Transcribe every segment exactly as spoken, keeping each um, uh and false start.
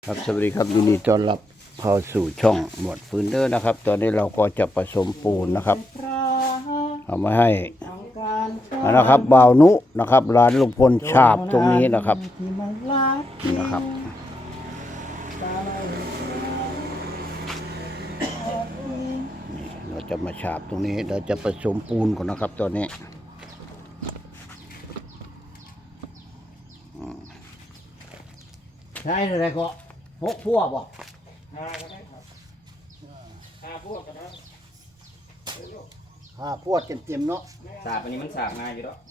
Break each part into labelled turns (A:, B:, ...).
A: ครับสวัสดีครับยินดีต้อนรับเข้าสู่ช่องหมวดฟืนเดอร์นะครับ ตอนนี้เราก็จะผสมปูนนะครับเอามาให้นะครับบ่าวนุนะครับร้านลุงพลฉาบตรงนี้นะครับนี่นะครับนี่เราจะมาฉาบตรงนี้เราจะผสมปูนก่อนนะครับตอนนี้ใช่อะไรก็หกพวกบ่ห้าก็ได้ครับห้าพวกก็ได้ห้าพวกเต็มๆเนาะ
B: สาบอันนี้มันสาบง่ายอยู่แล้ว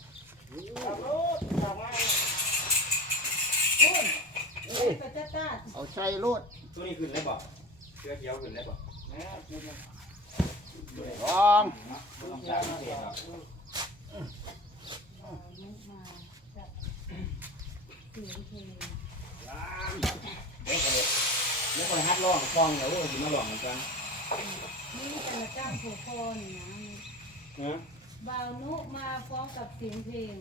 A: เอาใส่รถ
B: ตัวนี้ขึ้นได้บ่เชือกเขียวขึ้นได้บ่
A: ลอง
B: ต้องสาบพิเศษครับเดี๋ยวไปเดี๋ยวไปฮัดร้องฟองเดี๋ยวจะมาร้องเหมือนกัน
C: นี่แต่ละเจ้าโผล่โคนนะบ่าวนุมาฟ้องกับเสียงเพลง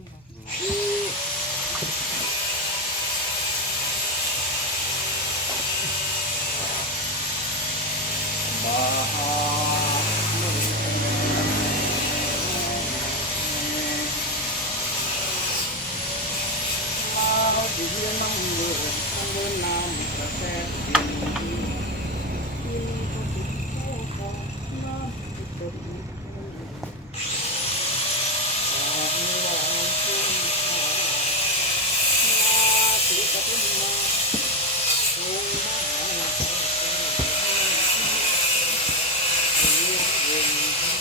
A: บ่เขาสิเรียนน้องเมืองต้องเดินน้ำกระแสดินกินก็สิโอ้โหน้ำสิตกอาบน้ำชุ่มฉ่ำมาสิกระทุ่มมาลงมาหาเย็น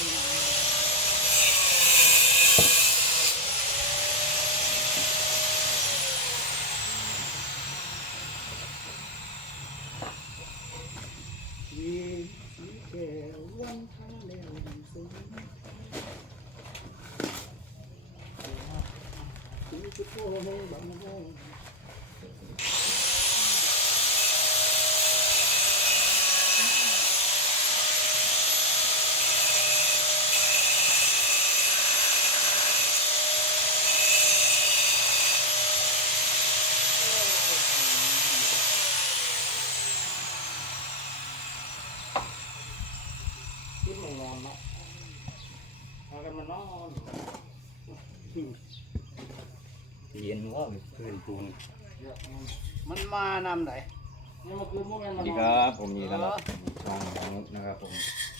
B: คิดมานอนเนาะพากันมานอนเย็นว่าคืนปูน
A: มันมานำไหน
B: สวัสดีครับผมนี่แล้วช่องของนุ๊กนะครับผม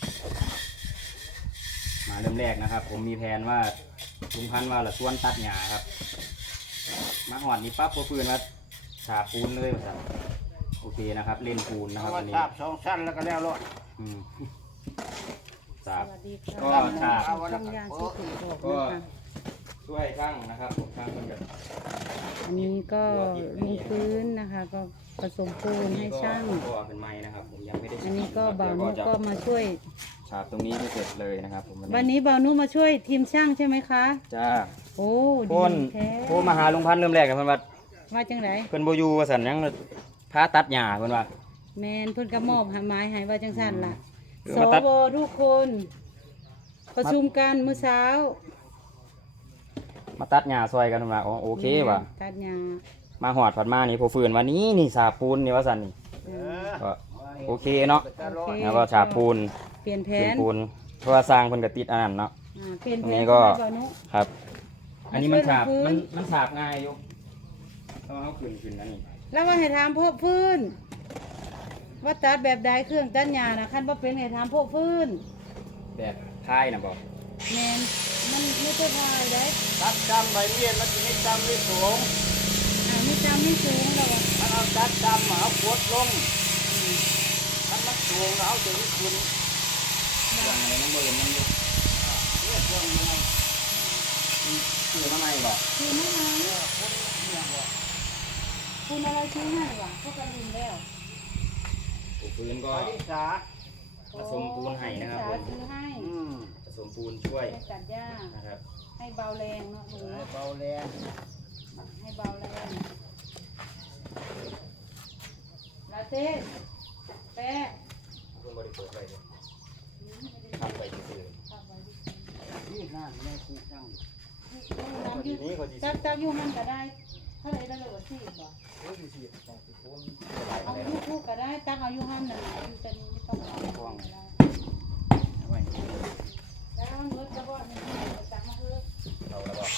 B: มาเริ่มแรกนะครับผมมีแผนว่าลุงพันว่าละส่วนตัดหญ้าครับมาหอดนี้ปั๊บพอฟืนว่าฉาบปูนเลยครับโอเคนะครับเล่นปูนนะครับวันนี้
A: ฉาบสองชั้นแล้วก็แล้วรถ
B: ฉาบก็ฉาบก็ช่วยช่างนะครับผมช่างคนเดียว
C: อันนี้ก็ลงพื้นนะคะก็ผสมปูนให้ช่าง
B: ก็เป็นไม้นะครับผมยังไม่ได้
C: อันนี้ก็บ่าวนุก็มาช่วย
B: ฉาบตรงนี้ไม่เสร็จเลยนะครับผม
C: วันนี้บ่าวนุมาช่วยทีมช่างใช่ไหมคะ
B: จ้า
C: โอ้
B: ดีแท้โอ้มาหาลุงพันธุ์เริ่มแรกกันเพิ่นว่า
C: ว่าจังไร
B: เพิ่นบ่อยู่ว่าซั่นยังพาตัดหญ้าเพิ่นว่า
C: แมนเพิ่นก็มอบหาไม้ให้ว่าจังซั่นล่ะสวทุกคนประชุมกันมื้อเช้า
B: มาตัดหญ้าซอยกันมาอ๋อโอเคว่ะ
C: ตัดหญ้า
B: มาหอดผัดมานี่พอฟืนวันนี้นี่ฉาบปูนนี่ว่าซั่นนี่ก็โอเคเนาะแล้วก็ฉาบปูน
C: เปลี่ยนแผน
B: ปูนเพราะว่าสร้างเพิ่นก็ติดอันนั้นเนาะ
C: เปลี่ยนแผน
B: นี้ก็ครับอันนี้มันฉาบมันมันฉาบง่ายอยู่ต้องเอาขึ้นขึ้นนั่นนี่
C: แล้วว่าให้ถามพวกพื้นว่าตัดแบบใดเครื่องตัดหญ้านะคันบ่เป็นให้ถามพวกพื้น
B: แบบท้ายนะบอก
C: แมนมันไม่ใช่พายได้
A: ตัดจำใบเวียนมันจะไม่จำไม่สูง
C: อ่าไม่จำไม่สูงแล้วอ่ะ
A: มันเอาตัดจำเอาปวดลงมันมันสูงเอาจะขึ้น
B: อย่างไรน้ำมือมันอยู่
A: เนี่ยช่วงมัน
B: คือน้ำในบอก
C: คือไม่นานคุณอะไรซื้อให้วะพวกกันลืมแล้ว
B: ปูพื้นก็ผสมปูนให้นะครับผม
C: ซื้อให้
B: ผสมปูนช่วย
C: ตัดหญ้า
B: นะครับ
C: ให้เบาแรงเนาะหนู
A: เบาแรง
C: ให้เบาแรงลาเต้แปะ
B: คุณบริโภคไปเลยทำไปซื้อ
A: นี่น่าไม่คุ้มจัง
C: จับจับอยู่มันก็ได้เท่าไรได้เลยว่าสี่บ่เอาลูกตักเอาอยู่ห้ามน่ะอยู่แต่นี่ไม่ต้องเอา
B: กล้อง
C: แล้ว
B: เอาไว้
C: แล้วมันเบิดจะบ่นี่ตักมาเถอะ
B: เราแล้วก็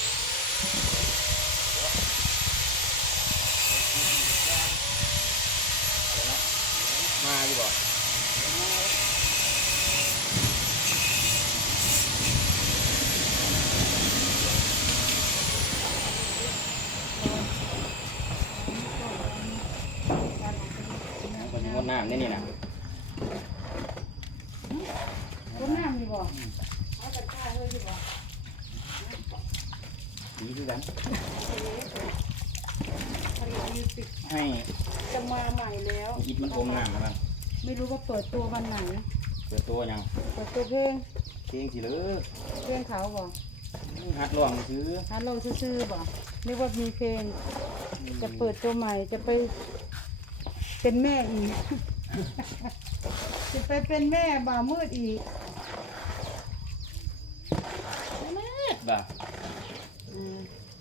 B: มาอยู่บ่คนงดน้ำนี่นี่นะ
C: ต้มน้ำมีบ่เอากันข้าเฮ้ยอยู่บ่
B: ดีคือกัน
C: ผลิตมิวสิก
B: ให้
C: จะมาใหม่แล้ว
B: อิดมันอมน้ำนะครับ
C: ไม่รู้ว่าเปิดตัววันไหน
B: เปิดตัวยัง
C: เปิดตัวเพลง
B: เพลงสิเลย
C: เพลงเขาบ่
B: ฮัดร้องซื้อ
C: ฮัลโหลซื่อๆบ่เรียกว่ามีเพลง จะเปิดตัวใหม่จะไปเป็นแม่อีก จะไปเป็นแม่บ่าวมืดอีก
B: แม่บ่า
C: อืม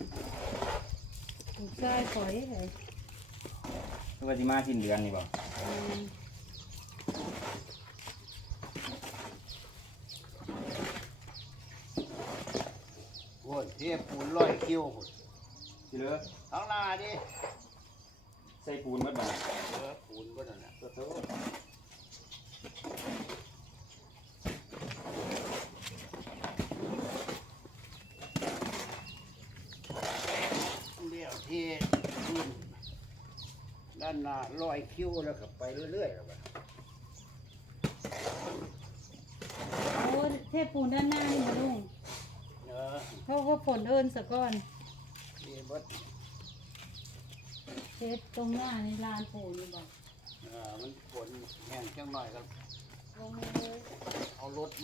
C: ถูกใจปล่อยเลย
B: คือว่าสิมาสิ้นเดือนนี่บ่
C: อืม
A: โอ้ยเทปูนร้อยคิว
B: สิเลย
A: ข้างหน้าดิ
B: ใส่ปูนหมดบ่
A: เออปูนก็นั่นแหละ
B: ตัวโต
A: เลี้ยวเทปูนด้านหน้าร้อยคิวแล้วก็ไปเรื่อยๆแล้วก็
C: โอ้เทพปูนด้านหน้านี่มาลุง
A: เออ
C: เขาก็ผลเอิญสะก้อน
A: นี่เบิด
C: เทปตรงหน้าในลานปูนี่บอก
A: เออมันฝนแห้งจังหน่อยครับ
C: ลงมาเลย
A: เอารถมา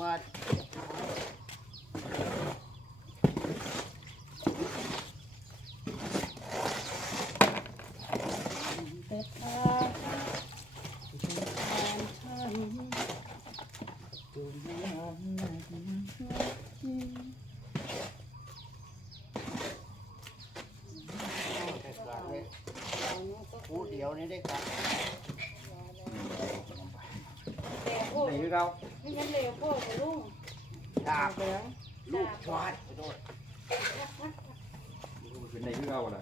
C: แต่ถ้าแฟนฉัน
A: เทศกาลเลยผู้เดียวนี่ได้ครับ
C: แต่โอ้
B: ไหนคือเก่า
C: ไม่งั้นเลวโคตรลุง
A: ดาบ
C: เหลือง
A: ลูกชอดไปโดน
B: เป็นไหนคือเก่าล่ะ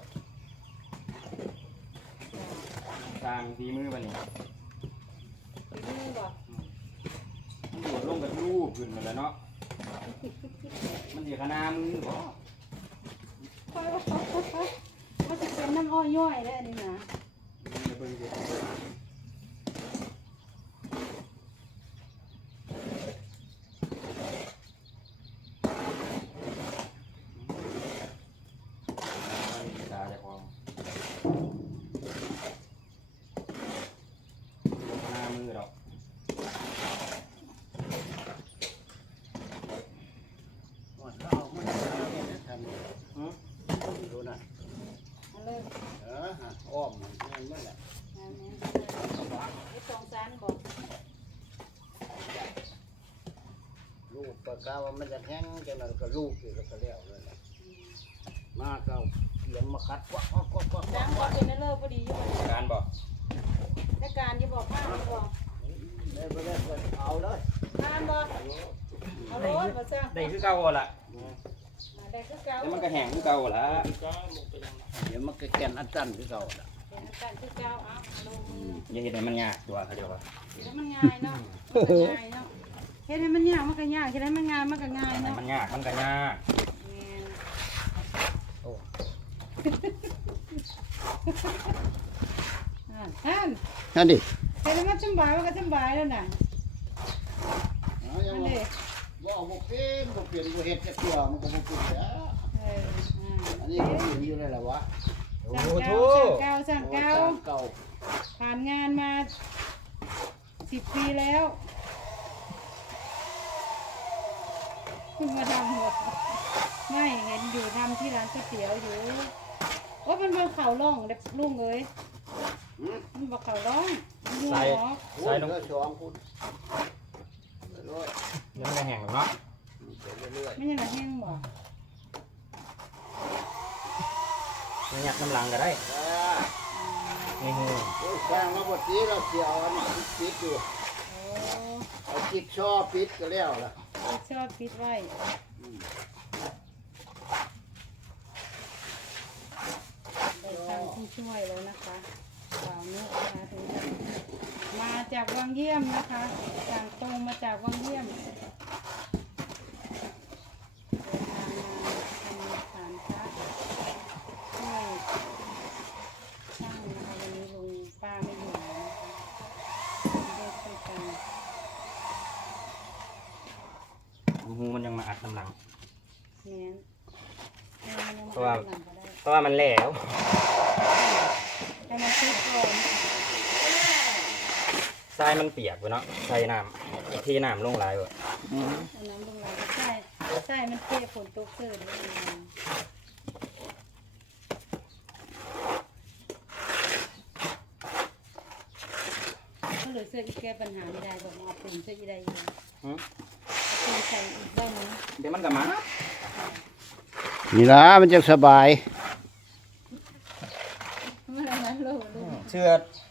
B: สร้างฝีมือบัดนี้
C: ฝีมือบอก
B: มันโดดลงกับรูปขึ้นมาแล้วเนาะมันสิขนามือบ่
C: ค่อยว่ามันจะเป็นน้ำอ้อยย่อยแล้วอันนี้นะ
B: เดี๋ยวเบิ่งสิตาจะพองขนามือดอก
A: หมดแล้วเอามันจะทำ
B: หือ
A: ดูนะ
C: เอาเลย
A: เออฮะอ้อมมันนั่นมันแหละ
C: เอาเนี่ยไอ้สองชั้นบอก
A: ลูกปากกาว่ามันจะแห้งจังนั้นก็ลูกอยู่แล้วก็แล้วเลยนะมาเก่าเขียนมาคัดกวักกวักกวักกวักก
C: ล้างบอ
A: วั
C: ก
A: ก
C: เป็นเลิกพอดีอยู่บ่
B: การบอก
C: และการจะบอกผ้าจะบอก
A: ได้ไปได้ไปเอาเลย
C: ผ้าบอกเอารถมาซะ
B: ได้คือเก่าล่ะ
C: มาได้คือเก่า
B: แล้วมันก็แห้งคือเก่าล่ะ
A: เดี๋ยวมันก็แกนอัดจันที่เก่าละ
C: เป็นอาการคือเก่าเอาลงมือ
B: อย่าเห็นให้มันยากตัวเขาเดียวว่า
C: เฮ็ดให้มันง่ายเนาะมันก็ง่ายเนาะเฮ็ดให้มันยากมันก็ยากเฮ็ดให้มันง่ายมันก็ง่าย
B: ให้
C: เนาะ
B: มันยากมันก็ยาก
C: แม่น
A: โอ้
C: อ่าท่าน
A: นั่นดิ
C: เฮ็ดให้มันสำบายมันก็สำบายแล้วน่ะ
A: เอาอย่า
C: นั่น
A: ว่า
C: เด้
A: บ่เอาบ่เป็นบ่เปลี่ยนบ่เฮ็ดจักเทื่อมันก็บ่เป็นแล้ว
C: เอออ่า
A: อันนี้ก็เป็นอยู่เลยล่ะวะ
C: สั่งเก่าสั่งเก่าสั่งเก่า
A: เก่า
C: ผ่านงานมาสิบปีแล้วเพิ่งมาทำหมดไม่เห็นอยู่ทำที่ร้านก๋วยเตี๋ยวอยู่โอ้มันบอกเข่าล่องเด็กลุงเอ้ย
A: หืม
C: มันบอกเข่าล่องมันอยู่
B: ใส่
C: หรอ
A: ใส่ลงสองคุณไปเรื่อย
B: เดี๋ยวมันจะแห้งหรอกเนาะ
A: ไปเรื่อย
C: ไม่ใช่หน้าแห้งบอก
B: มันยัดน้ำลังก็ได้
A: ๆเออ
B: ยไม่หู
A: โอ้ยสร้างมาบดนี้เราเสียวอันนี้ปิดอยู่
C: โอ้
A: เอาจิกช่อปิดก็แล้วล่ะ
C: ชอบปิดไว้ได้ทางผู้ช่วยแล้วนะคะบ่าวนุมาถึงแล้วมาจากวังเยี่ยมนะคะสั่งตรงมาจากวังเยี่ยมเดินทางมาทำฐานพระช่วยช่างนะคะวันนี้ลุงป้าไม่อยู่นะคะได้ช่วยกัน
B: หูมันยังมาอัดน้ำหลัง
C: แม่นแม่นมันยัง
B: เพราะว่า
C: หลังก็ได้
B: เพราะว่ามันแหลว
C: ให้มันติดก่อน
B: ทรายมันเปียกไปเนาะใส่น้ำที่น้ำลงหลายเว้ย
C: เอาน้ำลงไปใช่ใช่มันเปียกฝนตกเกิดเลยก็เหลือเสื้ออีกแก้ปัญหาไม่ได้บอกเอาปืนเสื้ออีได้ยัง
B: หืม
C: เอาปืนใส่อีกได้ไหม
B: เดี๋ยวมันก็มา
A: นี่นะมันจะสบาย
C: ไม่อะไรนะลูกลูก
B: เสื้อ